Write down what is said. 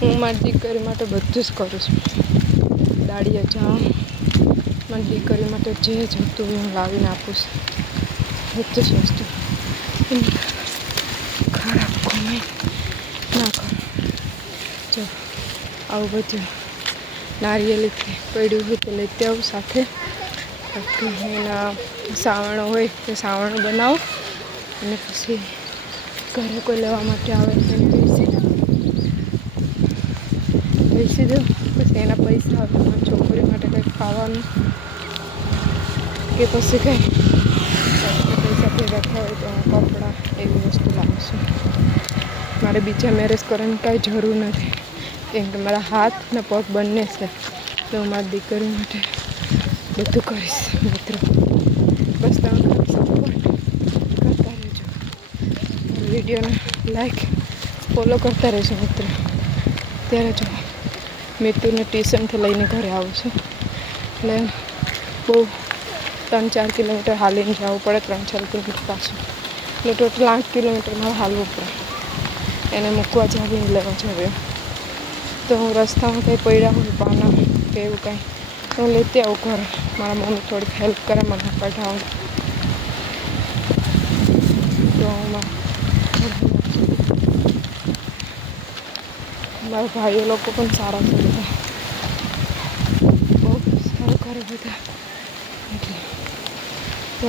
હું મારી દીકરી માટે બધું જ કરું છું. દાડિયા જાઉં, મારી દીકરી માટે જે જોતું હું લાવીને આપું છું. બધું જ વસ્તુ ખરાબ કોમેન્ટ ના કરો. જો આવું બધું નારિયેળી પડ્યું હોય તો લેતી આવું સાથે. એના સાવણો હોય તો સાવણો બનાવો અને પછી ઘરે કોઈ લેવા માટે આવે તો એને વેચી દો. પછી એના પૈસા આવે મારી છોકરી માટે કંઈક ખાવાનું કે પછી કંઈ પૈસા ભેગા થયા હોય તો કપડાં એવી વસ્તુ લાવીશું. મારે બીજા મેરેજ કરવાની કાંઈ જરૂર નથી, કેમ કે મારા હાથ ને પગ બંને છે. તો હું મારી દીકરી માટે બધું કરીશ મિત્રો. બસ તમે સપોર્ટ કરતા રહેજો, વિડીયોને લાઈક ફોલો કરતા રહેજો મિત્રો. ત્યારે જો મિતુને ટ્યુશનથી લઈને ઘરે આવું છું એટલે બહુ 3-4 કિલોમીટર હાલીને જવું પડે, 3-4 કિલોમીટર પાછું, એટલે ટોટલ 8 કિલોમીટર મારે હાલવું પડે એને મૂકવા જાવીને લેવા જાવે. તો હું રસ્તામાં કંઈ પડ્યા હોય પાના કે એવું કંઈ તો હું લેતી આવું ઘરે. મારા મમ્મી થોડીક હેલ્પ કરે મને કઢાવું તો મારા ભાઈઓ લોકો પણ સારા છે બધા, બહુ સારું કરે બધા. એટલે તો